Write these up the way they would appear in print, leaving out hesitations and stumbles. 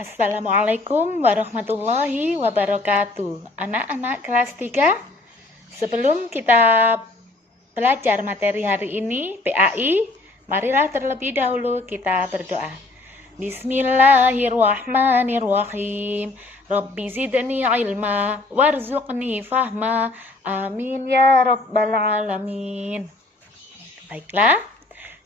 Assalamualaikum warahmatullahi wabarakatuh. Anak-anak kelas 3, sebelum kita belajar materi hari ini, PAI, marilah terlebih dahulu kita berdoa. Bismillahirrahmanirrahim. Rabbi zidni ilma warzuqni fahma. Amin ya rabbal alamin. Baiklah,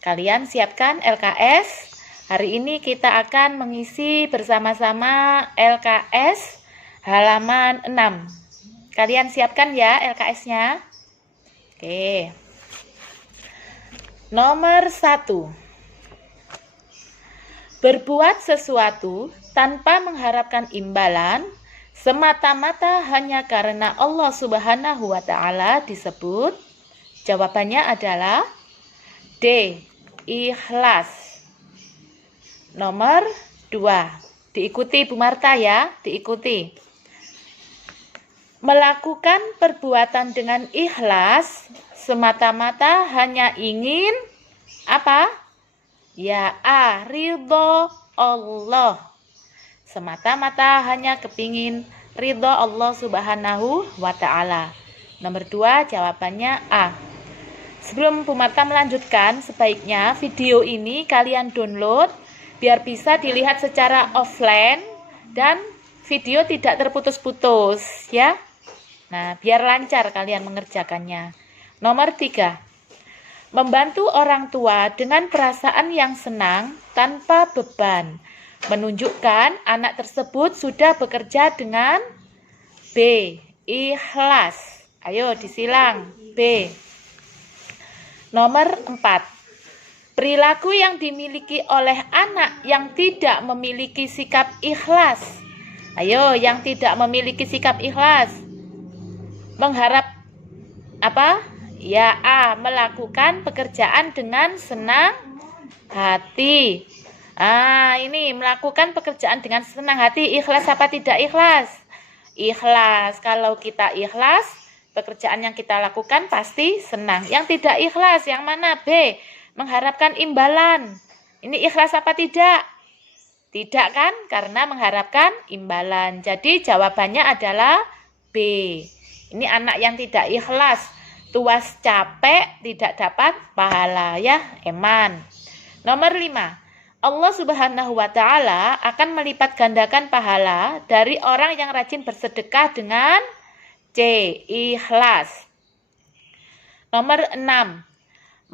kalian siapkan LKS. Hari ini kita akan mengisi bersama-sama LKS halaman 6. Kalian siapkan ya LKS-nya. Oke. Nomor 1. Berbuat sesuatu tanpa mengharapkan imbalan semata-mata hanya karena Allah Subhanahu wa Ta'ala disebut. Jawabannya adalah D. Ikhlas. Nomor 2. Diikuti Bu Marta ya, diikuti. Melakukan perbuatan dengan ikhlas semata-mata hanya ingin apa? Ya A. Ridho Allah. Semata-mata hanya kepingin ridho Allah Subhanahu wa Ta'ala. Nomor 2 jawabannya A. Sebelum Bu Marta melanjutkan, sebaiknya video ini kalian download biar bisa dilihat secara offline dan video tidak terputus-putus ya. Nah, biar lancar kalian mengerjakannya. Nomor 3. Membantu orang tua dengan perasaan yang senang tanpa beban. Menunjukkan anak tersebut sudah bekerja dengan B. Ikhlas. Ayo disilang B. Nomor 4. Perilaku yang dimiliki oleh anak yang tidak memiliki sikap ikhlas. Ayo, yang tidak memiliki sikap ikhlas. Mengharap apa? Ya A. Melakukan pekerjaan dengan senang hati. Ini melakukan pekerjaan dengan senang hati. Ikhlas apa tidak ikhlas? Ikhlas. Kalau kita ikhlas, pekerjaan yang kita lakukan pasti senang. Yang tidak ikhlas, yang mana? B. Mengharapkan imbalan. Ini ikhlas apa tidak? Tidak kan? Karena mengharapkan imbalan. Jadi jawabannya adalah B. Ini anak yang tidak ikhlas. Tuas capek, tidak dapat pahala ya, eman. Nomor 5. Allah Subhanahu wa Ta'ala akan melipat gandakan pahala dari orang yang rajin bersedekah dengan C. Ikhlas. Nomor 6.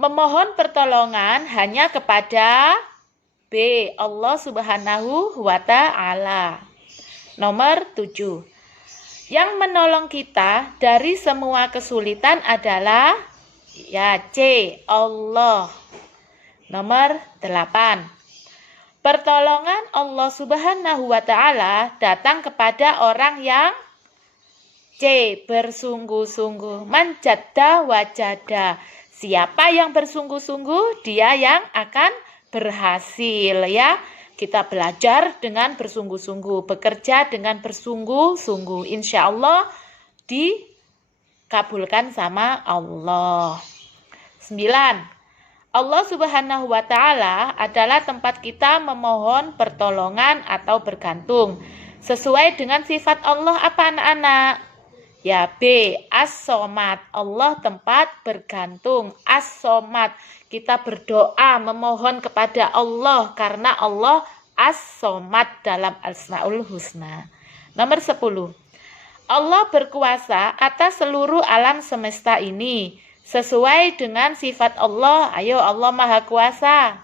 Memohon pertolongan hanya kepada B. Allah Subhanahu wa Ta'ala. Nomor 7. Yang menolong kita dari semua kesulitan adalah ya C. Allah. Nomor 8. Pertolongan Allah Subhanahu wa Ta'ala datang kepada orang yang C. Bersungguh-sungguh. Man jadda wajada. Siapa yang bersungguh-sungguh, dia yang akan berhasil ya. Kita belajar dengan bersungguh-sungguh, bekerja dengan bersungguh-sungguh. Insya Allah dikabulkan sama Allah. 9. Allah Subhanahu wa Ta'ala adalah tempat kita memohon pertolongan atau bergantung. Sesuai dengan sifat Allah apa anak-anak? Ya B. As-Somad. Allah tempat bergantung. As-Somad. Kita berdoa memohon kepada Allah karena Allah As-Somad dalam Asmaul Husna. Nomor 10. Allah berkuasa atas seluruh alam semesta ini. Sesuai dengan sifat Allah. Ayo, Allah Maha Kuasa.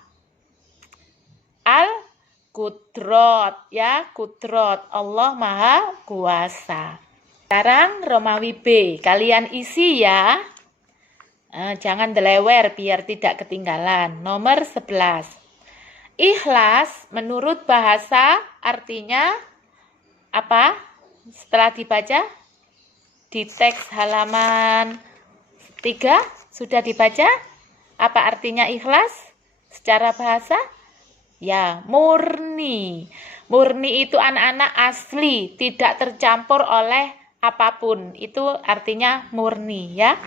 Al-Qudrat. Ya, Qudrat. Allah Maha Kuasa. Sekarang Romawi B, kalian isi ya. Jangan delewer biar tidak ketinggalan. Nomor 11. Ikhlas menurut bahasa artinya apa? Setelah dibaca di teks halaman 3 sudah dibaca? Apa artinya ikhlas secara bahasa? Ya, murni. Murni itu anak-anak asli, tidak tercampur oleh apapun. Itu artinya murni ya.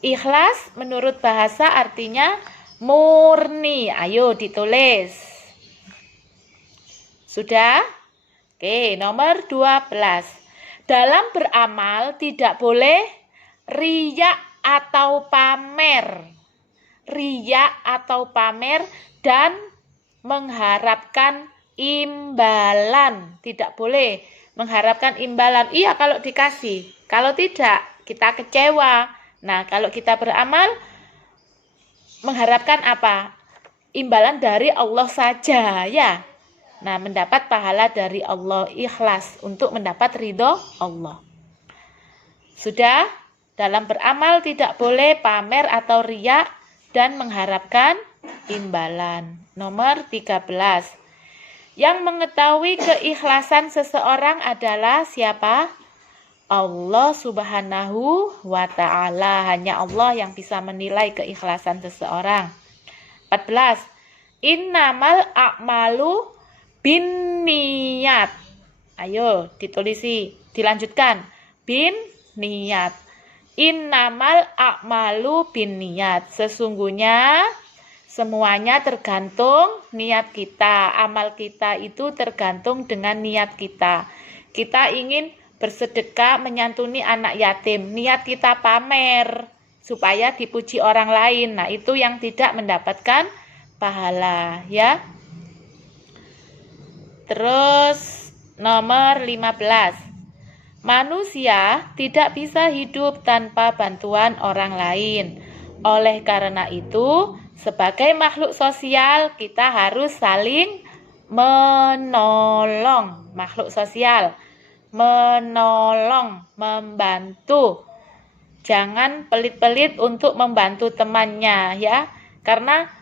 Ikhlas menurut bahasa artinya murni. Ayo ditulis. Sudah? Oke, nomor 12. Dalam beramal tidak boleh riya atau pamer. Riya atau pamer dan mengharapkan imbalan. Tidak boleh mengharapkan imbalan. Iya kalau dikasih. Kalau tidak, kita kecewa. Nah, kalau kita beramal, mengharapkan apa? Imbalan dari Allah saja, ya. Nah, mendapat pahala dari Allah, ikhlas untuk mendapat ridho Allah. Sudah, dalam beramal tidak boleh pamer atau riya dan mengharapkan imbalan. Nomor 13. Yang mengetahui keikhlasan seseorang adalah siapa? Allah Subhanahu wa ta'ala. Hanya Allah yang bisa menilai keikhlasan seseorang. 14. Innamal a'malu binniyat. Ayo ditulisi, dilanjutkan. Bin niat. Innamal a'malu binniyat. Sesungguhnya semuanya tergantung niat kita. Amal kita itu tergantung dengan niat kita. Kita ingin bersedekah menyantuni anak yatim. Niat kita pamer supaya dipuji orang lain. Nah, itu yang tidak mendapatkan pahala, ya. Terus nomor 15. Manusia tidak bisa hidup tanpa bantuan orang lain. Oleh karena itu, sebagai makhluk sosial, kita harus saling menolong. Makhluk sosial, menolong, membantu. Jangan pelit-pelit untuk membantu temannya, ya. Karena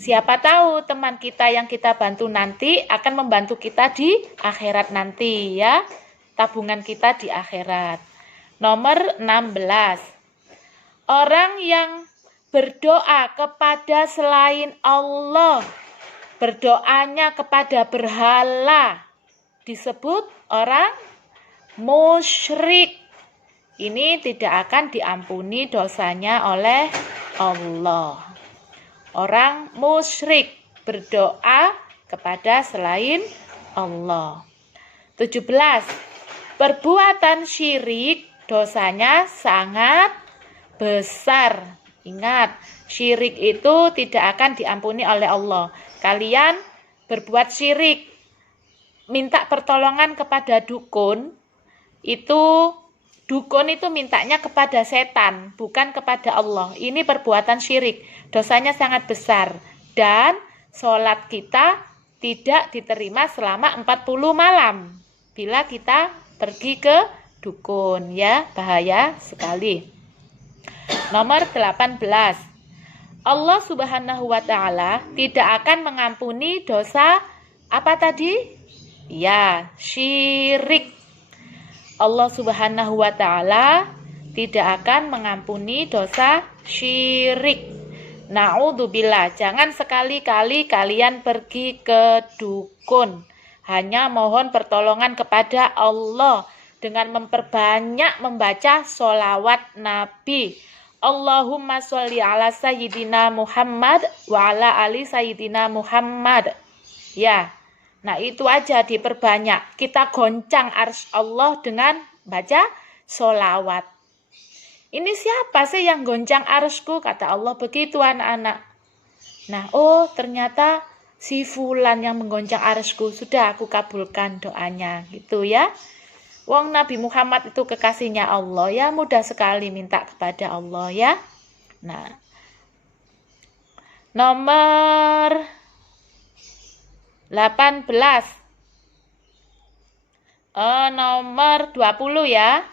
siapa tahu teman kita yang kita bantu nanti akan membantu kita di akhirat nanti, ya. Tabungan kita di akhirat. Nomor 16. Orang yang berdoa kepada selain Allah, berdoanya kepada berhala, disebut orang musyrik. Ini tidak akan diampuni dosanya oleh Allah. Orang musyrik berdoa kepada selain Allah. 17. Perbuatan syirik dosanya sangat besar. Ingat, syirik itu tidak akan diampuni oleh Allah. Kalian berbuat syirik, minta pertolongan kepada dukun, dukun itu mintanya kepada setan, bukan kepada Allah. Ini perbuatan syirik, dosanya sangat besar. Dan sholat kita tidak diterima selama 40 malam. Bila kita pergi ke dukun, ya, bahaya sekali. Nomor 18. Allah Subhanahu wa ta'ala tidak akan mengampuni dosa apa tadi? Ya, syirik. Allah Subhanahu wa ta'ala tidak akan mengampuni dosa syirik. Na'udzubillah, jangan sekali-kali kalian pergi ke dukun. Hanya mohon pertolongan kepada Allah dengan memperbanyak membaca sholawat Nabi. Allahumma sholli ala sayyidina Muhammad wa ala ali sayyidina Muhammad. Ya, nah itu aja diperbanyak. Kita goncang arsy Allah dengan baca sholawat. Ini siapa sih yang goncang arsy-Ku? Kata Allah begitu anak-anak. Nah, oh ternyata si fulan yang menggoncang arsy-Ku. Sudah aku kabulkan doanya, gitu ya. Wong Nabi Muhammad itu kekasihnya Allah, ya, mudah sekali minta kepada Allah, ya. Nah, nomor 18. Nomor 20 ya.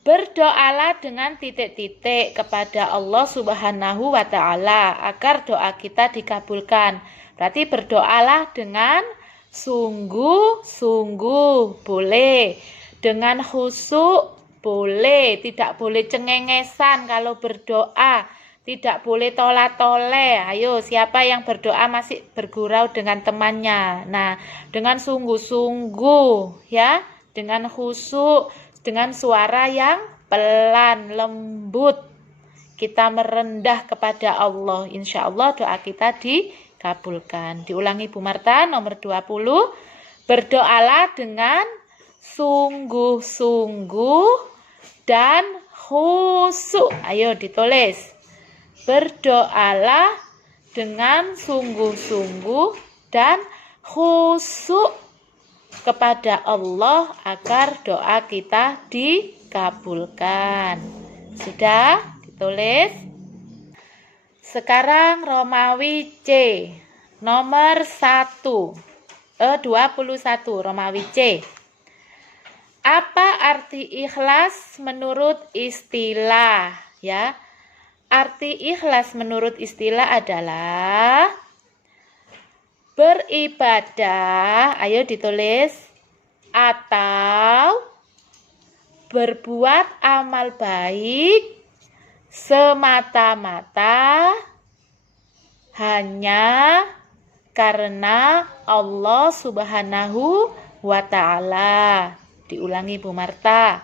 Berdoalah dengan titik-titik kepada Allah Subhanahu wa ta'ala agar doa kita dikabulkan. Berarti berdoalah dengan sungguh-sungguh boleh. Dengan khusyuk boleh, tidak boleh cengengesan kalau berdoa, tidak boleh tola-tole. Ayo, siapa yang berdoa masih bergurau dengan temannya? Nah, dengan sungguh-sungguh ya, dengan khusyuk, dengan suara yang pelan, lembut. Kita merendah kepada Allah. Insya Allah doa kita dikabulkan. Diulangi Bu Marta, nomor 20. Berdoalah dengan sungguh-sungguh dan khusyuk. Ayo ditulis. Berdoalah dengan sungguh-sungguh dan khusyuk kepada Allah agar doa kita dikabulkan. Sudah ditulis? Sekarang Romawi C nomor 21 Romawi C. Apa arti ikhlas menurut istilah? Ya, arti ikhlas menurut istilah adalah beribadah, ayo ditulis, atau berbuat amal baik semata-mata hanya karena Allah Subhanahu wa Ta'ala. Diulangi Bu Marta.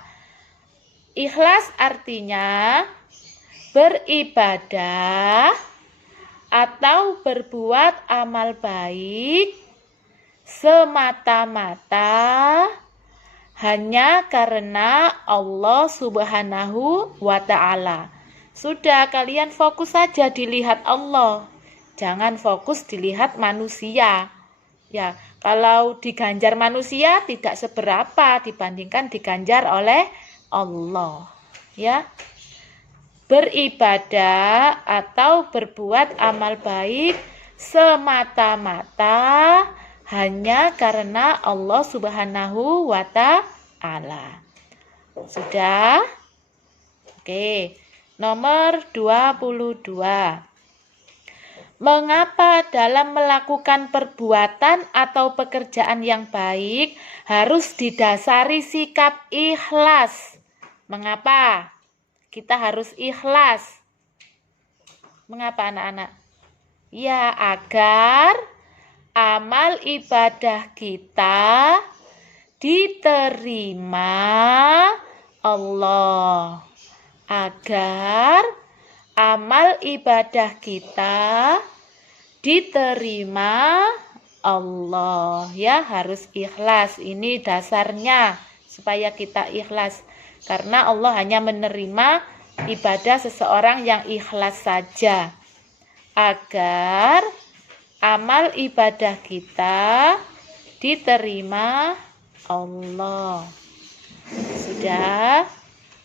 Ikhlas artinya beribadah atau berbuat amal baik semata-mata hanya karena Allah Subhanahu wa Ta'ala. Sudah, kalian fokus saja dilihat Allah. Jangan fokus dilihat manusia. Ya, kalau diganjar manusia tidak seberapa dibandingkan diganjar oleh Allah. Ya. Beribadah atau berbuat amal baik semata-mata hanya karena Allah Subhanahu wa Ta'ala. Sudah? Oke. Nomor 22. Mengapa dalam melakukan perbuatan atau pekerjaan yang baik harus didasari sikap ikhlas? Mengapa kita harus ikhlas? Mengapa anak-anak? Ya, agar amal ibadah kita diterima Allah. Agar amal ibadah kita diterima Allah. Ya, harus ikhlas. Ini dasarnya supaya kita ikhlas. Karena Allah hanya menerima ibadah seseorang yang ikhlas saja. Agar amal ibadah kita diterima Allah. Sudah?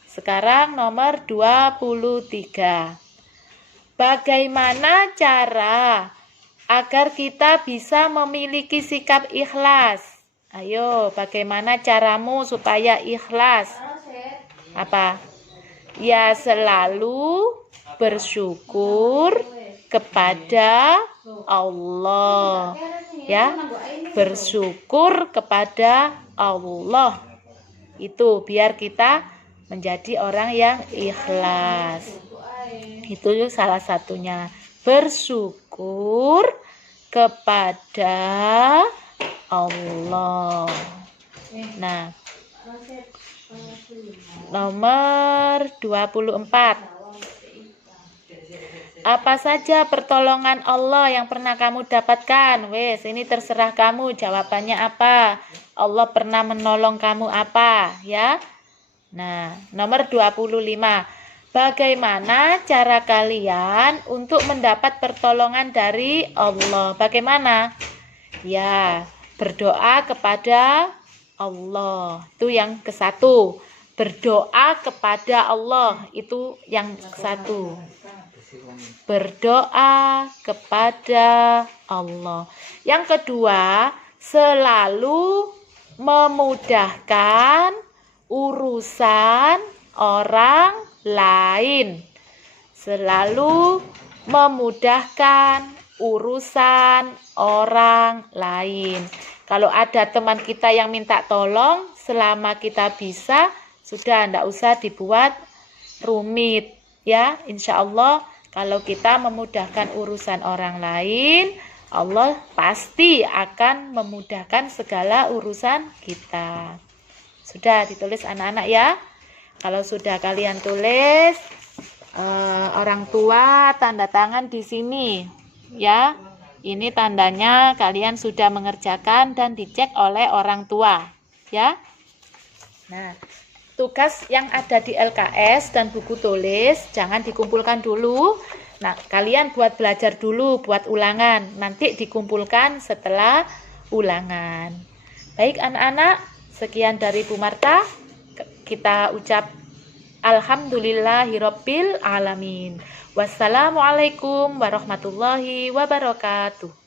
Sekarang nomor 23. Bagaimana cara agar kita bisa memiliki sikap ikhlas? Ayo, bagaimana caramu supaya ikhlas? Apa? Ya, selalu bersyukur kepada Allah. Ya, bersyukur kepada Allah. Itu biar kita menjadi orang yang ikhlas. Itu salah satunya. Bersyukur kepada Allah. Nah, nomor 24. Apa saja pertolongan Allah yang pernah kamu dapatkan? Wes, ini terserah kamu jawabannya apa. Allah pernah menolong kamu apa, ya? Nah, nomor 25. Bagaimana cara kalian untuk mendapat pertolongan dari Allah? Bagaimana? Ya, berdoa kepada Allah. Itu yang ke-1. Berdoa kepada Allah. Itu yang ke-1. Berdoa kepada Allah. Yang kedua, selalu memudahkan urusan orang lain. Selalu memudahkan urusan orang lain. Kalau ada teman kita yang minta tolong, selama kita bisa, sudah tidak usah dibuat rumit. Ya, insya Allah kalau kita memudahkan urusan orang lain, Allah pasti akan memudahkan segala urusan kita. Sudah ditulis anak-anak ya. Kalau sudah kalian tulis, orang tua tanda tangan di sini ya. Ini tandanya kalian sudah mengerjakan dan dicek oleh orang tua, ya. Nah, tugas yang ada di LKS dan buku tulis jangan dikumpulkan dulu. Nah, kalian buat belajar dulu, buat ulangan. Nanti dikumpulkan setelah ulangan. Baik anak-anak, sekian dari Bu Marta. Kita ucap Alhamdulillahirabbil alamin. Wassalamualaikum warahmatullahi wabarakatuh.